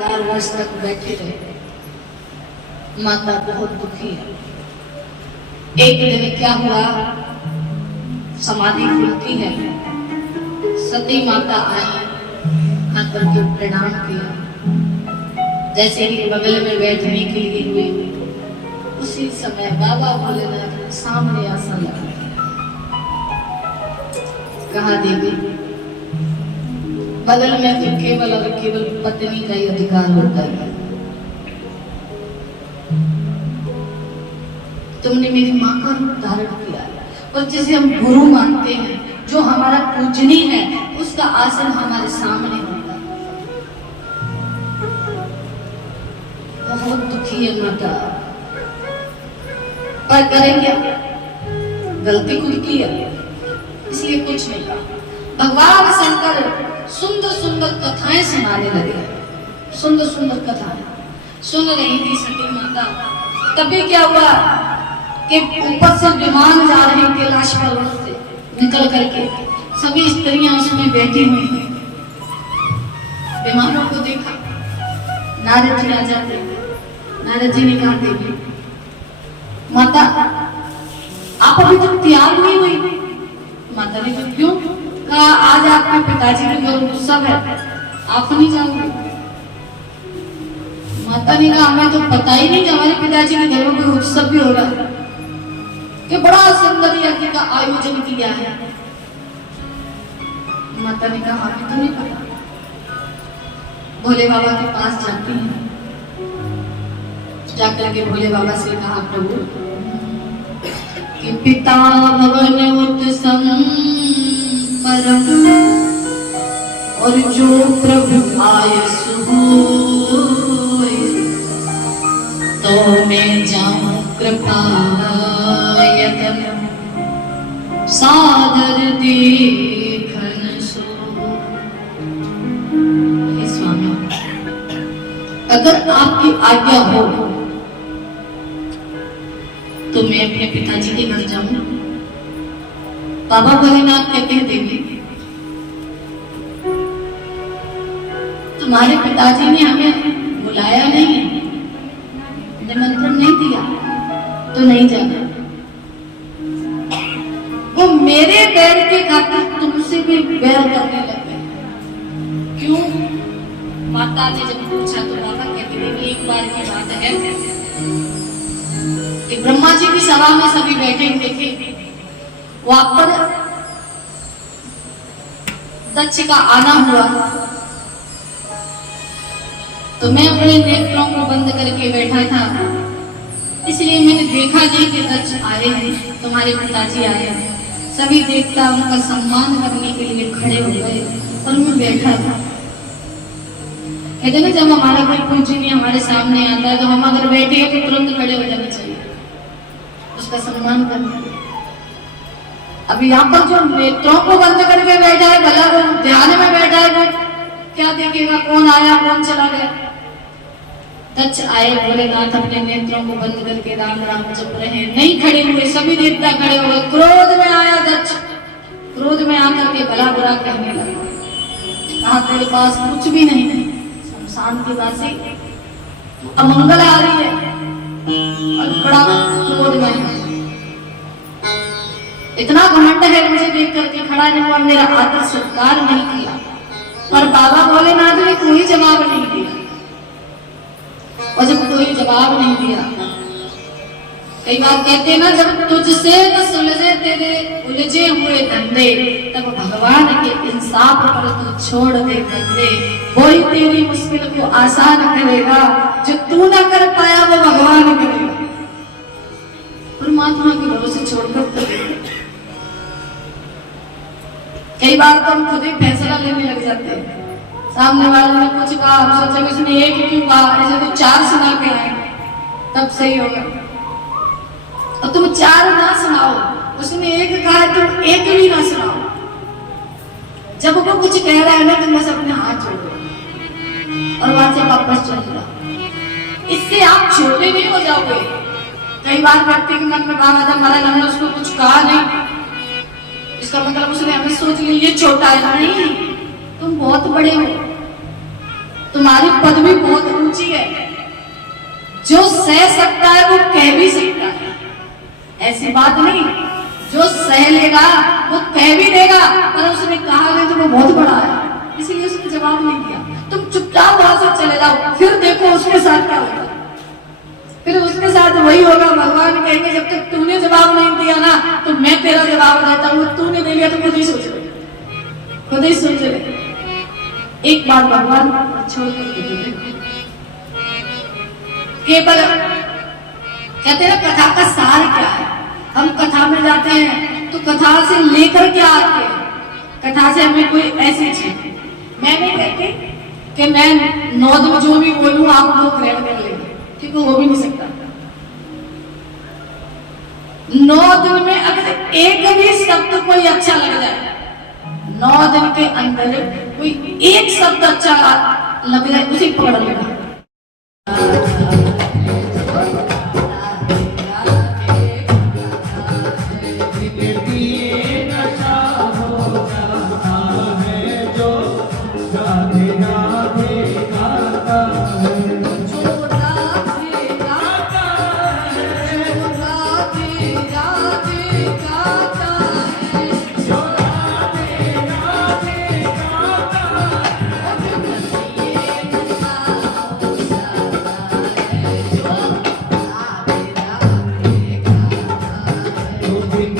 4 वर्ष तक बैठे रहे। माता बहुत दुखी है। एक दिन क्या हुआ, समाधि खुलती है, सती माता आई, आकर के प्रणाम किया। जैसे ही बगल में बैठने के लिए हुई, उसी समय बाबा भोलेनाथ के सामने आसन लगा। कहा देवी, बगल में तो केवल और केवल पत्नी का ही अधिकार होता है। तुमने मेरी माँ का रूप धारण किया और जिसे हम गुरु मानते हैं, जो हमारा पूजनीय है, उसका आसन हमारे सामने होता है। बहुत दुखी है माता, पर करेंगे, गलती खुद की है, इसलिए कुछ नहीं कहा। भगवान शंकर सुंदर सुंदर कथाएं सुनाने लगे। सुंदर सुंदर कथाएं सुन रही थी सती माता। तभी क्या हुआ कि ऊपर से विमान जा रहे हैं, कैलाश पर्वत से निकल करके सभी स्त्रियां उसमें बैठी हुई हैं। विमानों को देखा, नारद जी आ जाते। नारद जी ने कहा, देवी माता आप अभी तक तैयार नहीं हुई। माता ने कहा, क्यों? कहा, आज आपके पिताजी के घर उत्सव है, आप नहीं जाओगे। माता ने कहा, हमें तो पता ही नहीं कि हमारे पिताजी के घर में कोई उत्सव भी हो रहा है, कि बड़ा सुंदर यज्ञ का आयोजन किया है। माता ने कहा, हमें तो नहीं पता। भोले बाबा के पास जाती हैं, जाकर के भोले बाबा से कहा, प्रभु कि पिता भवन उत्सव परम और जो प्रभु आय सुहोय, तो मैं जाऊं कृपा यतन सादर देखन सो। हे स्वामी, अगर आपकी आज्ञा हो तो मैं अपने पिताजी के घर जाऊं। बाबा भोलेनाथ कहते हैं, देवी तुम्हारे पिताजी ने हमें बुलाया नहीं, निमंत्रण नहीं दिया, तो नहीं जाना। वो मेरे बैर के खातिर तुमसे भी बैर करने लगे। क्यों? माता ने जब पूछा तो बाबा कहते हैं, एक बार की बात है कि ब्रह्मा जी की सभा में सभी बैठे हुए थे। वहां पर दक्ष का आना हुआ, तो मैं अपने नेत्रों को बंद करके बैठा था, इसलिए मैंने देखा नहीं कि दक्ष आए हैं, तुम्हारे पिताजी आए हैं। सभी देवता उनका सम्मान करने के लिए खड़े हो गए और मैं बैठा था। कहते ना, जब हमारा कोई पूजनीय हमारे सामने आता है तो हम अगर बैठे हैं तो तुरंत खड़े हो जाना चाहिए, उसका सम्मान करना। अब यहाँ पर जो नेत्रों को बंद करके बैठा है, भला वो ध्यान में बैठा है, वो क्या देखेगा कौन आया कौन चला गया। दक्ष आए, भोलेनाथ अपने नेत्रों को बंद करके राम राम जप रहे हैं, नहीं खड़े हुए, सभी देवता खड़े हुए। क्रोध में आया दक्ष, क्रोध में आकर के भला बुरा कहने लगा। कहा, तेरे पास कुछ भी नहीं है, शमशान की वासी अमंगल आ रही है और बड़ा क्रोध में है। इतना घमंड है, मुझे देख करके खड़ा नहीं हुआ, मेरा आदर सत्कार नहीं किया। पर बाबा भोलेनाथ ने कोई जवाब नहीं दिया। और जब कोई जवाब नहीं दिया, कई बार कहते हैं ना, जब तुझसे न सुलझे तेरे उलझे हुए धंधे, तब भगवान के इंसाफ पर तू छोड़ दे धंधे। वही तेरी मुश्किल को आसान करेगा, जो तू ना कर पाया वो भगवान करेगा। परमात्मा के भरोसे छोड़कर तो कई बार तो हम खुद ही फैसला लेने लग जाते हैं। सामने वाले ने कुछ कहा, हम सोचे उसने एक क्यों कहा, ऐसे तो 4 सुना के आए तब सही होगा। और तुम 4 ना सुनाओ, उसने एक कहा, तुम एक भी ना सुनाओ। जब वो कुछ कह रहा है ना, तुम बस अपने हाथ जोड़ दो और वहां से वापस चल जाओ। इससे आप छोटे नहीं हो जाओगे। कई बार व्यक्ति के मन में भाव आता, महाराज हमने उसको कुछ कहा नहीं, इसका मतलब उसने हमें सोच लिया ये छोटा है। नहीं, तुम बहुत बड़े हो। तुम्हारी पदवी बहुत ऊंची है, जो सह सकता है वो कह भी सकता है, ऐसी बात नहीं। जो सह लेगा वो कह भी देगा, पर उसने कहा नहीं तो वो बहुत बड़ा है, इसलिए उसने जवाब नहीं दिया। तुम चुपचाप वहां से चले जाओ, फिर देखो उसके साथ क्या होगा। फिर उसके साथ वही होगा, भगवान कहेंगे जब तक तूने जवाब नहीं दिया ना तो मैं तेरा जवाब देता हूँ, तूने दे लिया तो खुद ही सोच ले, खुद ही सोच ले। एक बार भगवान छोड़ कर केवल कहते हैं कथा का सार क्या है। हम कथा में जाते हैं तो कथा से लेकर क्या आते हैं, कथा से हमें कोई ऐसी चीज, मैं नहीं कहती कि मैं 9 दिन जो भी बोलूं आप लोग ग्रहण कर लेंगे, ठीक है, हो भी नहीं सकता। 9 दिन में अगर एक भी शब्द कोई अच्छा लग जाए, 9 दिन के अंदर कोई एक शब्द अच्छा लग जाए, उसे पकड़ लेना। Thank you.